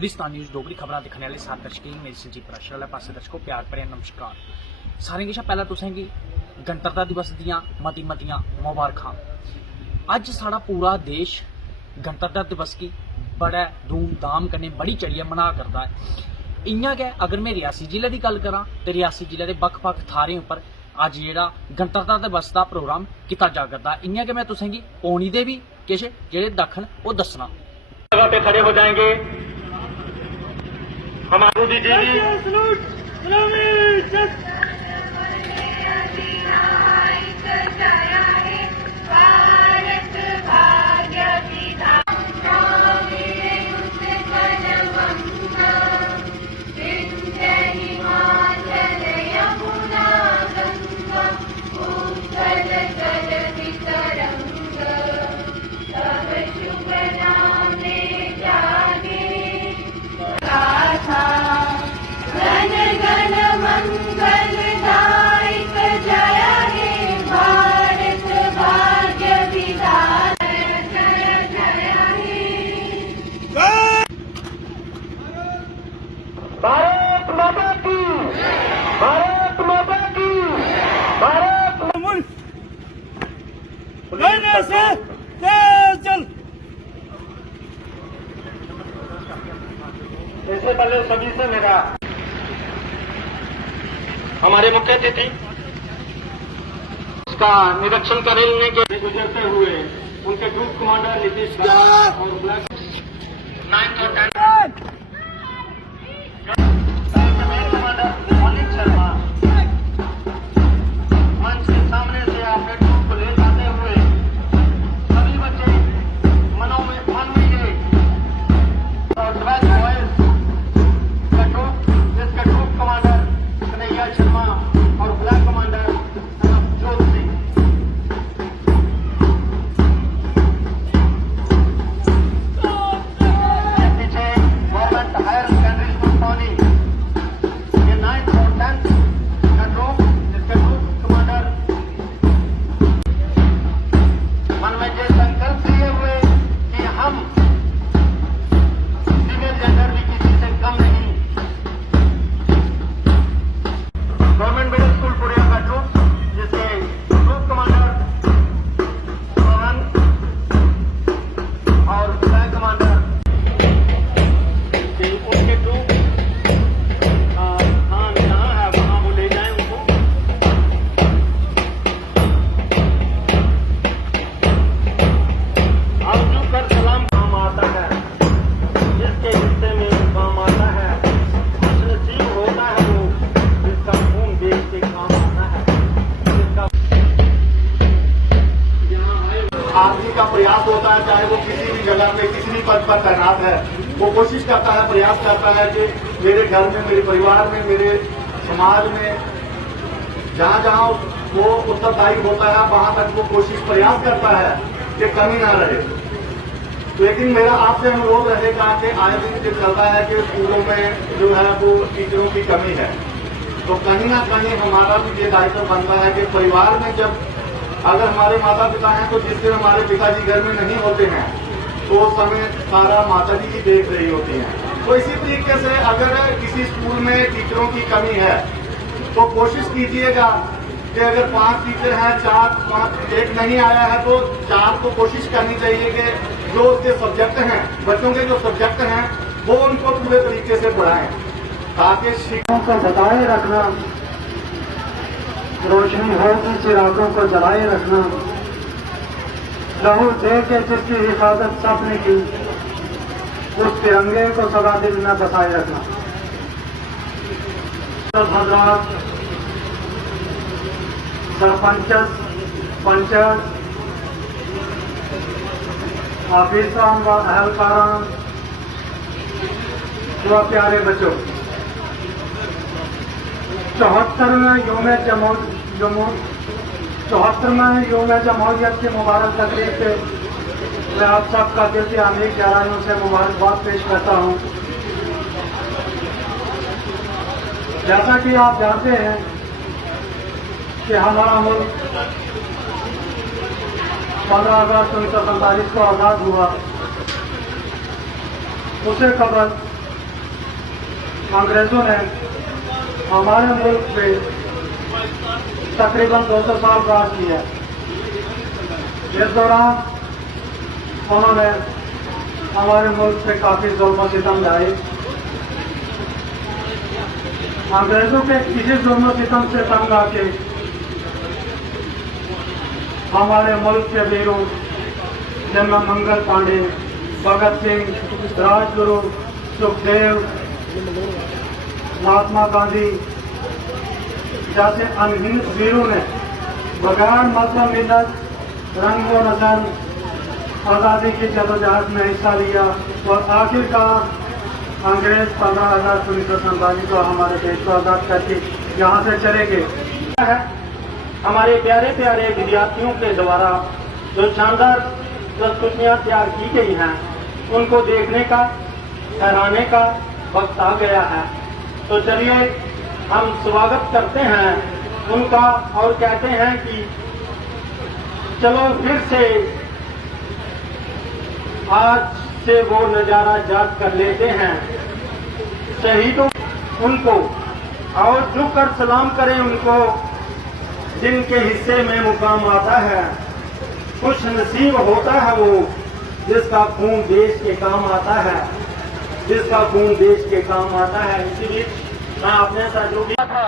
Gulistan news Dogri खबर दिखने वाले साथ दर्शकों मेरी संजीव प्रशल पासे दर्शकों प्यार भरे नमस्कार। सारें कशा पहला तुसेंगी गणतंत्र दिवस दियां मती मतियां मुबारखां। अज साड़ा पूरा देश गणतंत्र दिवस की बड़े धूमधाम कन्नै बड़ी चढ़िया मना करता है। इयां गै अगर मैं रियासी जिले की गल करां तो रियासी जिले के बक्ख-बक्ख थारें उपर अज जेहड़ा गणतंत्र दिवस का प्रोग्राम किया जा करता। इयां गै मैं तुसेंगी पौनी दे भी किश जेहड़े दक्खन वो दसना। जगह पे खड़े हो जाएंगे। हमारे दीजिए भारत माता की, भारत माता की, भारत से चल। इससे पहले सभी से मेरा हमारे मुख्य अतिथि इसका निरीक्षण करने के गुजरते हुए उनके ग्रुप कमांडर नीतीश और ब्लैक 9th और 10th मंच के सामने से अपने ग्रुप को ले जाते हुए सभी बच्चे मन में ये और ट्वेल्थ बॉयज का ग्रुप जिसका ग्रुप कमांडर कन्हैया शर्मा और ब्लैक कमांडर जोत सिंह। पीछे गवर्नमेंट हायर सेकेंडरी स्कूल पौनी ये 9th और 10th का ग्रुप जिसका ग्रुप कमांडर मन में ये संकल्प लिए हुए कि हम फीमेल जेंडर भी किसी से कम नहीं। गवर्नमेंट मिडिल स्कूल पुरिया का ग्रुप जिसके ग्रुप कमांडर रोहन और ब्लैक कमांडर उनके ग्रुप हाँ जहाँ है वहाँ वो ले जाए उनको। आरजू कर सलाम काम आता है जिसके हिस्से में काम आता है। खुशनसीब होता है वो जिसका खून देश के काम आता है। जिसका आदमी का प्रयास होता है चाहे वो किसी भी जगह पे किसी भी पद पर तैनात है वो कोशिश करता है प्रयास करता है कि मेरे घर में मेरे परिवार में मेरे समाज में जहाँ जहाँ वो उत्तरदायी होता है वहां तक वो कोशिश प्रयास करता है कि कमी ना रहे। लेकिन मेरा आपसे अनुरोध रहेगा कि आए दिन ये चलता है कि स्कूलों में जो है वो टीचरों की कमी है, तो कहीं ना कहीं हमारा भी ये दायित्व बनता है कि परिवार में जब अगर हमारे माता पिता हैं तो जिस दिन हमारे पिताजी घर में नहीं होते हैं तो उस समय सारा माता जी ही देख रही होती हैं। तो इसी तरीके से अगर किसी स्कूल में टीचरों की कमी है तो कोशिश कीजिएगा कि अगर 5 टीचर हैं 4-5 एक नहीं आया है तो 4 को कोशिश करनी चाहिए कि जो उसके सब्जेक्ट हैं बच्चों के जो सब्जेक्ट हैं वो उनको पूरे तरीके से पढ़ाएं ताकि शिक्षकों को बताए रखना, रोशनी हो की चिरागों को जलाए रखना, लहू दे के जिसकी हिफाजत सबने की उस तिरंगे को सदा दिल में बसाए रखना। हजरात सरपंच पंचायत ऑफिसर व अहलकारान व प्यारे बच्चों 74वें योम जमहूरियत की मुबारक तकरीब पे मैं आप सबका दिल की आमीर गहराइयों से मुबारकबाद पेश करता हूँ। जैसा कि आप जानते हैं कि हमारा मुल्क 15 अगस्त 1947 को आज़ाद हुआ। उससे कबल अंग्रेजों ने हमारे मुल्क पे तकरीबन 200 साल राज किया। इस दौरान उन्होंने हमारे मुल्क पे काफी जुल्म सितम ढाए। अंग्रेजों के किसी जुल्म सितम से तंग आके हमारे मुल्क के वीरों जिनमें मंगल पांडे, भगत सिंह, राजगुरु, सुखदेव, महात्मा गांधी जैसे अनगिनत वीरों ने बगैर मजहब मिलत रंग व नस्ल आज़ादी की जदोजहद में हिस्सा लिया और आखिरकार अंग्रेज 15 अगस्त 1947 को हमारे देश को आजाद करके यहाँ से चले गए। हमारे प्यारे प्यारे विद्यार्थियों के द्वारा जो शानदार प्रस्तुतियां तैयार की गई हैं उनको देखने का, ठहराने का वक्त आ गया है। तो चलिए हम स्वागत करते हैं उनका और कहते हैं कि चलो फिर से आज से वो नजारा याद कर लेते हैं शहीदों उनको, और झुक कर सलाम करें उनको जिनके हिस्से में मुकाम आता है। खुश नसीब होता है वो जिसका खून देश के काम आता है, जिसका खून देश के काम आता है। इसीलिए मैं अपने साथ जो भी था